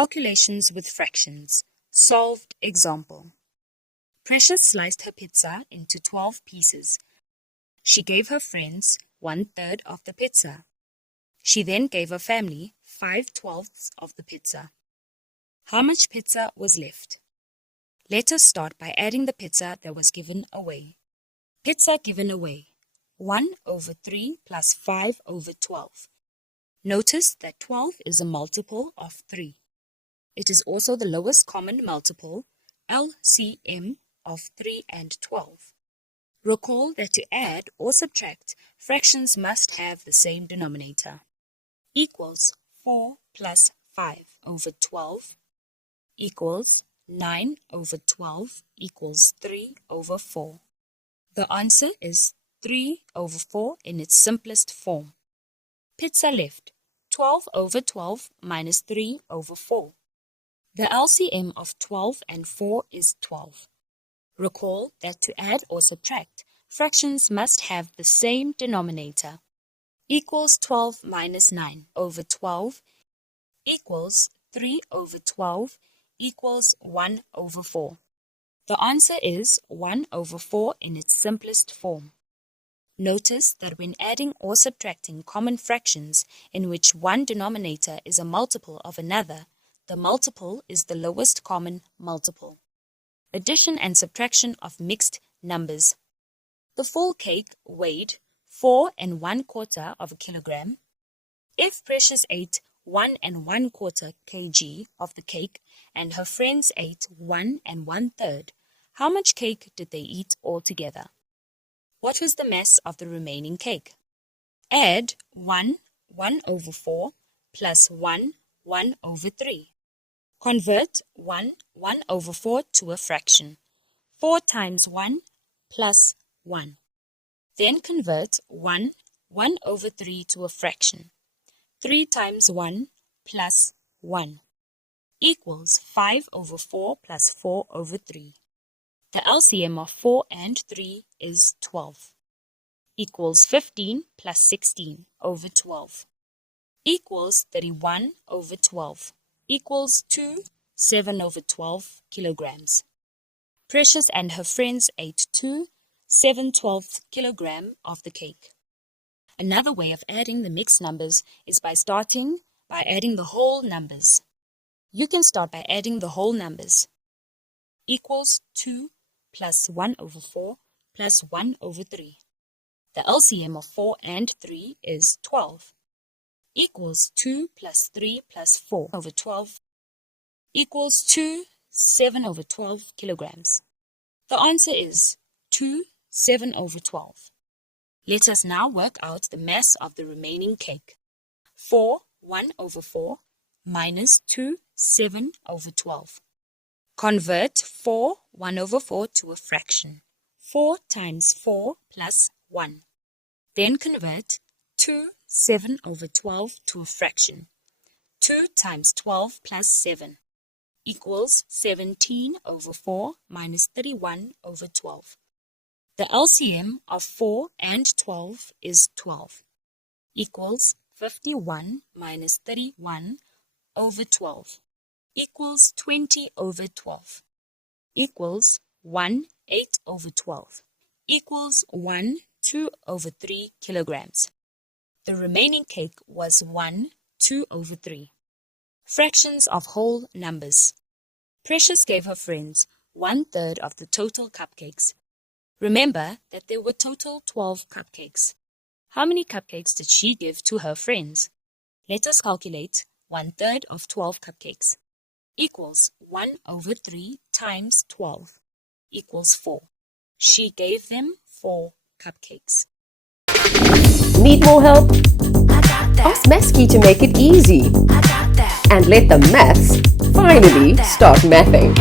Calculations with fractions. Solved example. Precious sliced her pizza into 12 pieces. She gave her friends 1/3 of the pizza. She then gave her family 5/12 of the pizza. How much pizza was left? Let us start by adding the pizza that was given away. Pizza given away. 1/3 plus 5/12. Notice that 12 is a multiple of 3. It is also the lowest common multiple, LCM, of 3 and 12. Recall that to add or subtract, fractions must have the same denominator. Equals 4 plus 5/12 equals 9/12 equals 3/4. The answer is 3/4 in its simplest form. Pizza left. 12/12 minus 3/4. The LCM of 12 and 4 is 12. Recall that to add or subtract, fractions must have the same denominator. Equals 12 minus 9/12 equals 3/12 equals 1/4. The answer is 1/4 in its simplest form. Notice that when adding or subtracting common fractions in which one denominator is a multiple of another, the multiple is the lowest common multiple. Addition and subtraction of mixed numbers. The full cake weighed 4 1/4 of a kilogram. If Precious ate 1 1/4 kg of the cake and her friends ate 1 1/3, how much cake did they eat altogether? What was the mass of the remaining cake? Add 1/4 plus 1/3. Convert 1/4 to a fraction. 4 times 1 plus 1. Then convert 1/3 to a fraction. 3 times 1 plus 1 equals 5/4 plus 4/3. The LCM of 4 and 3 is 12. Equals 15 plus 16/12. Equals 31/12. Equals 2 7/12 kilograms. Precious and her friends ate 2 7/12 kilogram of the cake. Another way of adding the mixed numbers is by starting by adding the whole numbers. You can start by adding the whole numbers. Equals 2 plus 1/4 plus 1/3. The LCM of 4 and 3 is 12. Equals 2 plus 3 plus 4/12 equals 2 7/12 kilograms. The answer is 2 7/12. Let us now work out the mass of the remaining cake. 4 1/4 minus 2 7/12. Convert 4 1/4 to a fraction. 4 times 4 plus 1. Then convert 2 7/12 to a fraction. 2 times 12 plus 7 equals 17/4 minus 31/12. The LCM of 4 and 12 is 12. Equals 51 minus 31/12. Equals 20/12. Equals 1 8/12. Equals 1 2/3 kilograms. The remaining cake was 1 2/3. Fractions of whole numbers. Precious gave her friends 1/3 of the total cupcakes. Remember that there were total 12 cupcakes. How many cupcakes did she give to her friends? Let us calculate 1/3 of 12 cupcakes. Equals 1/3 times 12 equals 4. She gave them 4 cupcakes. Need more help? I got that. Ask Mesky to make it easy. I got that. And let the maths finally start mathing.